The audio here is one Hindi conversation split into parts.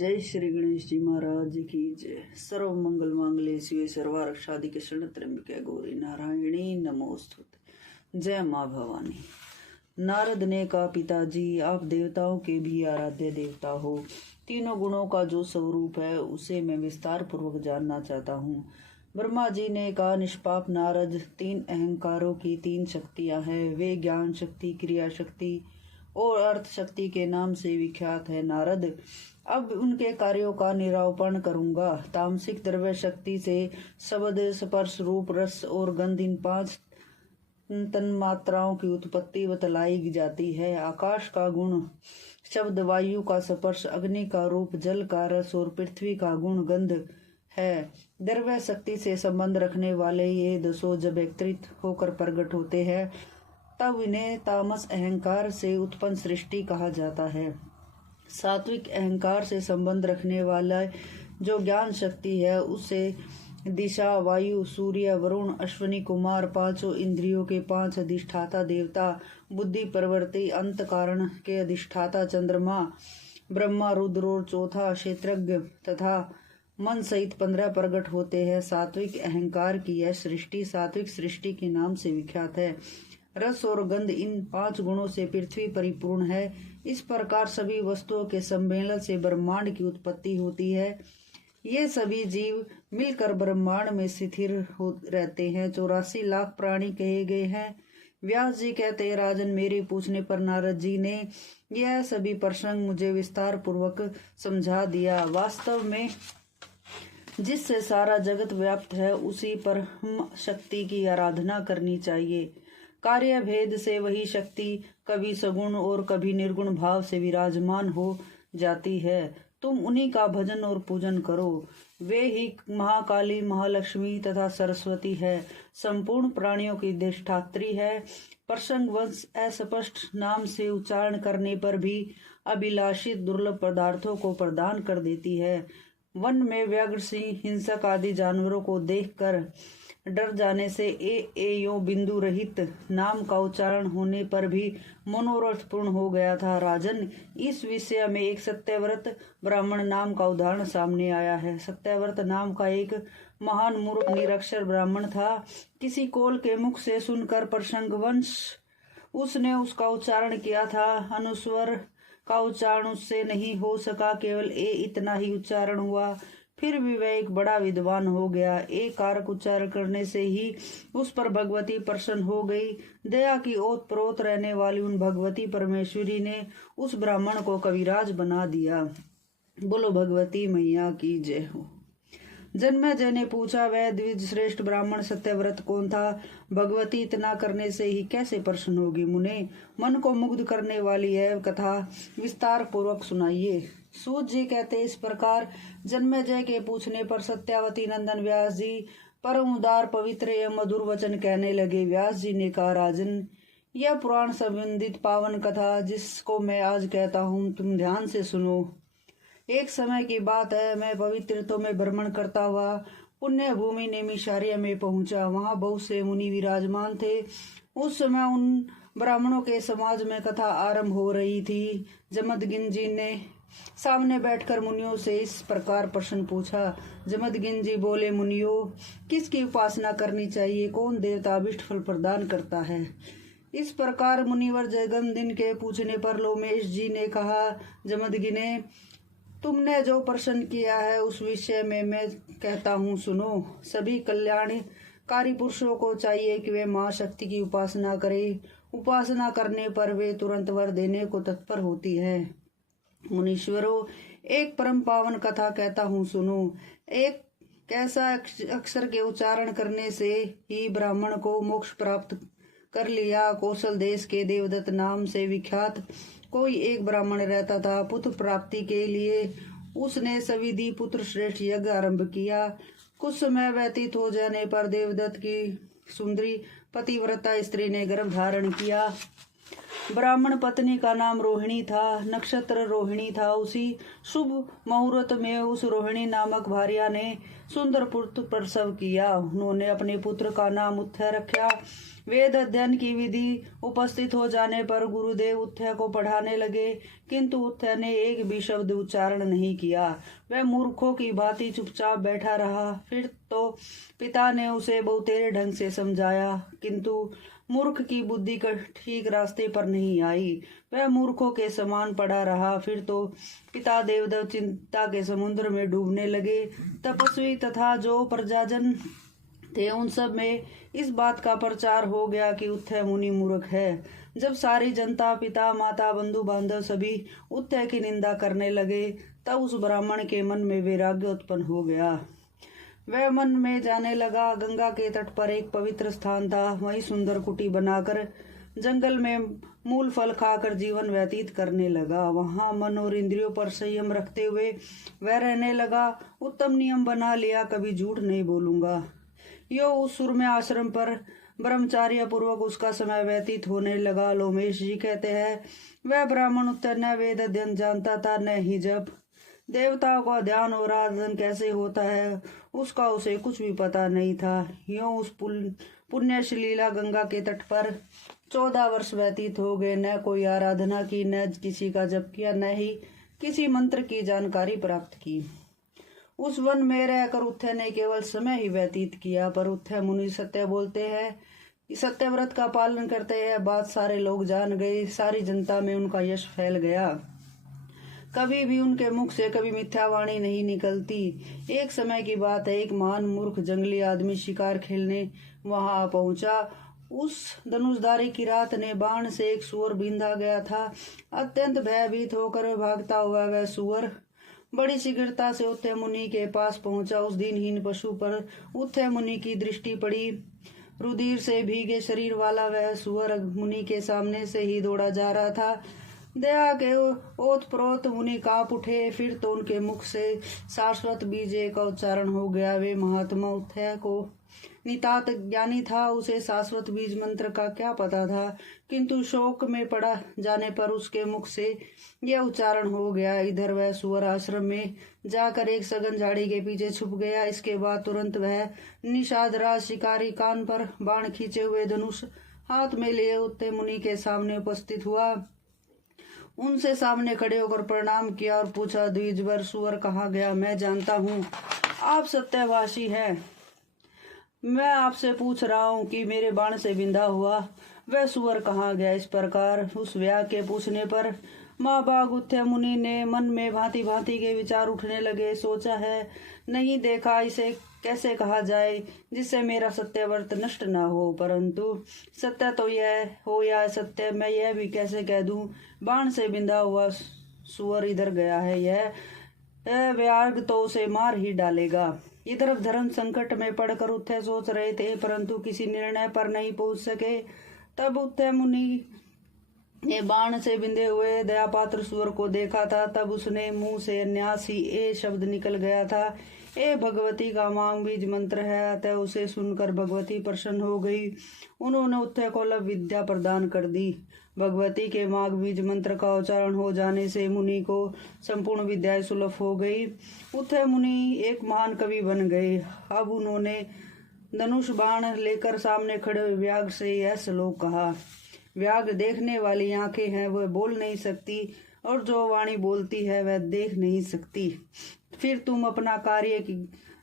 जय श्री गणेश जी महाराज की जय। सर्व मंगल मांगल्ये शिवे सर्वारक्षाधिके शरणत्र्यंबके गौरी नारायणी नमोस्तुते। जय माँ भवानी। नारद ने कहा, पिताजी आप देवताओं के भी आराध्य देवता हो। तीनों गुणों का जो स्वरूप है उसे मैं विस्तार पूर्वक जानना चाहता हूँ। ब्रह्मा जी ने कहा, निष्पाप नारद, तीन अहंकारों की तीन शक्तियां हैं। वे ज्ञान शक्ति, क्रिया शक्ति और अर्थ शक्ति के नाम से विख्यात है। नारद, अब उनके कार्यों का निरूपण करूंगा। तामसिक द्रव्य शक्ति से शब्द, स्पर्श, रूप, रस और गंध, इन पांच तन्मात्राओं की उत्पत्ति बतलाई जाती है। आकाश का गुण शब्द, वायु का स्पर्श, अग्नि का रूप, जल का रस और पृथ्वी का गुण गंध है। द्रव्य शक्ति से संबंध रखने वाले ये दसों जब एकत्रित होकर प्रकट होते हैं तब इन्हें तामस अहंकार से उत्पन्न सृष्टि कहा जाता है। सात्विक अहंकार से संबंध रखने वाला जो ज्ञान शक्ति है उसे दिशा, वायु, सूर्य, वरुण, अश्विनी कुमार, पांचों इंद्रियों के पांच अधिष्ठाता देवता, बुद्धि प्रवृत्ति, अंत कारण के अधिष्ठाता चंद्रमा, ब्रह्मा, रुद्र और चौथा क्षेत्रज्ञ तथा मन सहित 15 प्रकट होते हैं। सात्विक अहंकार की यह सृष्टि सात्विक सृष्टि के नाम से विख्यात है। रस और गंध, इन पांच गुणों से पृथ्वी परिपूर्ण है। इस प्रकार सभी वस्तुओं के सम्मेलन से ब्रह्मांड की उत्पत्ति होती है। ये सभी जीव मिलकर ब्रह्मांड में स्थिर रहते हैं। 84 लाख प्राणी कहे गए हैं। व्यास जी कहते हैं, राजन, मेरे पूछने पर नारद जी ने यह सभी प्रसंग मुझे विस्तार पूर्वक समझा दिया। वास्तव में जिससे सारा जगत व्याप्त है उसी पर शक्ति की आराधना करनी चाहिए। कार्य भेद से वही शक्ति कभी सगुण और कभी निर्गुण भाव से विराजमान हो जाती है। तुम उन्हीं का भजन और पूजन करो। वे ही महाकाली, महालक्ष्मी तथा सरस्वती है। संपूर्ण प्राणियों की अधिष्ठात्री है। प्रसंगवश अस्पष्ट नाम से उच्चारण करने पर भी अभिलाषित दुर्लभ पदार्थों को प्रदान कर देती है। वन में व्याघ्र, सिंह, हिंसक आदि जानवरों को देखकर डर जाने से यो बिंदु रहित नाम का उच्चारण होने पर भी मनोरथ पूर्ण हो गया था। राजन, इस विषय में एक सत्यव्रत ब्राह्मण नाम का उदाहरण सामने आया है। सत्यव्रत नाम का एक महान मूर्ख निरक्षर ब्राह्मण था। किसी कोल के मुख से सुनकर प्रसंगवश उसने उसका उच्चारण किया था। अनुस्वर का उच्चारण उससे नहीं हो सका, केवल इतना ही उच्चारण हुआ। फिर भी वह एक बड़ा विद्वान हो गया। एक कारक उच्चारण करने से ही उस पर भगवती प्रसन्न हो गई। दया की ओत प्रोत रहने वाली उन भगवती परमेश्वरी ने उस ब्राह्मण को कविराज बना दिया। बोलो भगवती मैया की जय हो। जन्मेजय ने पूछा, वह द्विज श्रेष्ठ ब्राह्मण सत्यव्रत कौन था? भगवती इतना करने से ही कैसे प्रसन्न होगी? मुने, मन को मुग्ध करने वाली है कथा विस्तार पूर्वक सुनाइए। सूत जी कहते, इस प्रकार जन्मेजय के पूछने पर सत्यावती नंदन व्यास जी परम उदार, पवित्र एवं मधुर वचन कहने लगे। व्यास जी ने कहा, राजन, यह पुराण संबंधित पावन कथा जिसको मैं आज कहता हूँ तुम ध्यान से सुनो। एक समय की बात है, मैं पवित्रतों में भ्रमण करता हुआ पुण्य भूमि नैमिषारण्य में पहुंचा। वहां बहुत से मुनि विराजमान थे। उस समय उन ब्राह्मणों के समाज में कथा आरंभ हो रही थी। जमदग्नि जी ने सामने बैठकर मुनियों से इस प्रकार प्रश्न पूछा। जमदग्नि जी बोले, मुनियों, किसकी उपासना करनी चाहिए? कौन देवता अभिष्ट फल प्रदान करता है? इस प्रकार मुनिवर जमदग्नि के पूछने पर लोमेश जी ने कहा, जमदग्नि, तुमने जो प्रश्न किया है उस विषय में मैं कहता हूँ, सुनो। सभी कल्याणकारी पुरुषों को चाहिए कि वे माँ शक्ति की उपासना करें। उपासना करने पर वे तुरंत वर देने को तत्पर होती है। मुनीश्वरों, एक परम पावन कथा कहता हूँ, सुनो। एक कैसा अक्षर के उच्चारण करने से ही ब्राह्मण को मोक्ष प्राप्त कर लिया। कौशल देश के देवदत्त नाम से विख्यात कोई एक ब्राह्मण रहता था। पुत्र प्राप्ति के लिए उसने सविधि पुत्र श्रेष्ठ यज्ञ आरंभ किया। कुछ समय व्यतीत हो जाने पर देवदत्त की सुंदरी पतिव्रता स्त्री ने गर्भ धारण किया। ब्राह्मण पत्नी का नाम रोहिणी था, नक्षत्र रोहिणी था। उसी शुभ मुहूर्त में उस रोहिणी नामक भार्या ने सुंदर पुत्र प्रसव किया। उन्होंने अपने पुत्र का नाम उत्थय रखा। वेद अध्ययन की विधि उपस्थित हो जाने पर गुरुदेव उत्थय को पढ़ाने लगे, किंतु उत्थय ने एक भी शब्द उच्चारण नहीं किया। वह मूर्खों की भांति चुपचाप बैठा रहा। फिर तो पिता ने उसे बहुतेरे ढंग से समझाया, किंतु मूर्ख की बुद्धि ठीक रास्ते पर नहीं आई। वह मूर्खों के समान पड़ा रहा। फिर तो पिता देवदेव चिंता के समुद्र में डूबने लगे। तपस्वी तथा जो प्रजाजन थे उन सब में इस बात का प्रचार हो गया कि उत्थय मुनि मूर्ख है। जब सारी जनता, पिता, माता, बंधु बांधव सभी उत्थय की निंदा करने लगे, तब उस ब्राह्मण के मन में वैराग्य उत्पन्न हो गया। वह मन में जाने लगा, गंगा के तट पर एक पवित्र स्थान था। वहीं सुंदर कुटी बनाकर जंगल में मूल फल खाकर जीवन व्यतीत करने लगा। वहां मन और इंद्रियों पर संयम रखते हुए वह रहने लगा। उत्तम नियम बना लिया, कभी झूठ नहीं बोलूंगा। यो उस सुरम्य आश्रम पर ब्रह्मचार्य पूर्वक उसका समय व्यतीत होने लगा। लोमेश जी कहते हैं, वह ब्राह्मण उत्तर न वेद अध्ययन जानता था, न ही जब देवताओं का ध्यान और आराधन कैसे होता है उसका उसे कुछ भी पता नहीं था। यूं उस पुण्य श्लीला गंगा के तट पर 14 वर्ष व्यतीत हो गए। न कोई आराधना की, न किसी का जप किया, न ही किसी मंत्र की जानकारी प्राप्त की। उस वन में रहकर उत्थय ने केवल समय ही व्यतीत किया। पर उत्थय मुनि सत्य बोलते हैं, सत्यव्रत का पालन करते हैं। बात सारे लोग जान गए। सारी जनता में उनका यश फैल गया। कभी भी उनके मुख से कभी मिथ्यावाणी नहीं निकलती। एक समय की बात है, एक महान मूर्ख जंगली आदमी शिकार खेलने वहां पहुंचा। उस धनुषधारी की रात ने बाण से एक सुअर बींधा गया था। अत्यंत भयभीत होकर भागता हुआ वह सुअर बड़ी शीघ्रता से उत्थय मुनि के पास पहुंचा। उस दिनहीन पशु पर उत्थय मुनि की दृष्टि पड़ी। रुधिर से भीगे शरीर वाला वह सुअर मुनि के सामने से ही दौड़ा जा रहा था। दया के ओतप्रोत मुनि कांप उठे। फिर तो उनके मुख से शाश्वत बीजे का उच्चारण हो गया। वे महात्मा उत्थय को नितांत ज्ञानी था। उसे शाश्वत बीज मंत्र का क्या पता था, किंतु शोक में पड़ा जाने पर उसके मुख से यह उच्चारण हो गया। इधर वह सुअर आश्रम में जाकर एक सघन झाड़ी के पीछे छुप गया। इसके बाद तुरंत वह निषादराज शिकारी कान पर बाण खींचे हुए धनुष हाथ में लिए उत्थय मुनि के सामने उपस्थित हुआ। उनसे सामने खड़े होकर प्रणाम किया और पूछा, द्विजवर सुअर कहाँ गया? मैं जानता हूँ आप सत्यवासी हैं। मैं आपसे पूछ रहा हूँ कि मेरे बाण से बिंधा हुआ वह सुअर कहाँ गया? इस प्रकार उस व्याग के पूछने पर महाभाग उत्थय मुनि ने मन में भांति भांति के विचार उठने लगे। सोचा है, नहीं देखा इसे कैसे कहा जाए जिससे मेरा सत्यव्रत नष्ट न हो, परंतु सत्य तो यह हो या सत्य मैं यह भी कैसे कह दूं बाण से बिंधा हुआ सुअर इधर गया है। यह व्याग तो उसे मार ही डालेगा। इधर धर्म संकट में पड़कर उत्थय सोच रहे थे, परंतु किसी निर्णय पर नहीं पहुंच सके। तब उत्थय मुनि ने बाण से बिंधे हुए दयापात्र सुअर को देखा था। तब उसने मुंह से अन्यासी ए शब्द निकल गया था। ए भगवती का मांग बीज मंत्र है। अतः उसे सुनकर भगवती प्रसन्न हो गई। उन्होंने उत्थय को लव विद्या प्रदान कर दी। भगवती के मांग बीज मंत्र का उच्चारण हो जाने से मुनि को संपूर्ण विद्याएं सुलभ हो गई। उत्थय मुनि एक महान कवि बन गए। अब उन्होंने धनुष बाण लेकर सामने खड़े व्याग से यह श्लोक कहा। व्याग देखने वाली आंखें हैं, वह बोल नहीं सकती, और जो वाणी बोलती है वह देख नहीं सकती। फिर तुम अपना कार्य की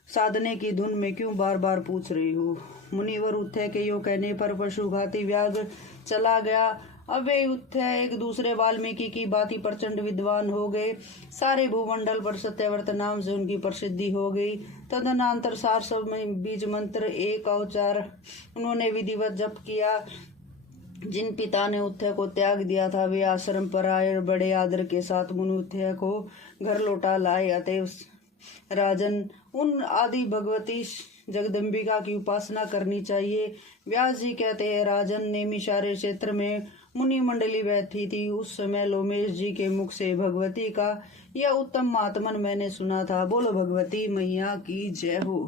साधने की धुन में क्यों बार बार पूछ रही हो? मुनिवर उत्थय के यो कहने पर पशुघाती व्याघ्र चला गया। अब वे उत्थय एक दूसरे वाल्मीकि की भांति प्रचंड विद्वान हो गए। सारे भूमंडल पर सत्यव्रत नाम से उनकी प्रसिद्धि हो गई। तदनंतर सार सब में बीज मंत्र एक औचार उन्होंने विधिवत जप किया। जिन पिता ने उत्थय को त्याग दिया था वे आश्रम पर आए और बड़े आदर के साथ मुनि उत्थय को घर लौटा लाए। अतएव राजन, उन आदि भगवती जगदम्बिका की उपासना करनी चाहिए। व्यास जी कहते हैं, राजन नेमिषारण्य क्षेत्र में मुनि मंडली बैठी थी। उस समय लोमेश जी के मुख से भगवती का यह उत्तम महात्मन मैंने सुना था। बोलो भगवती मैया की जय हो।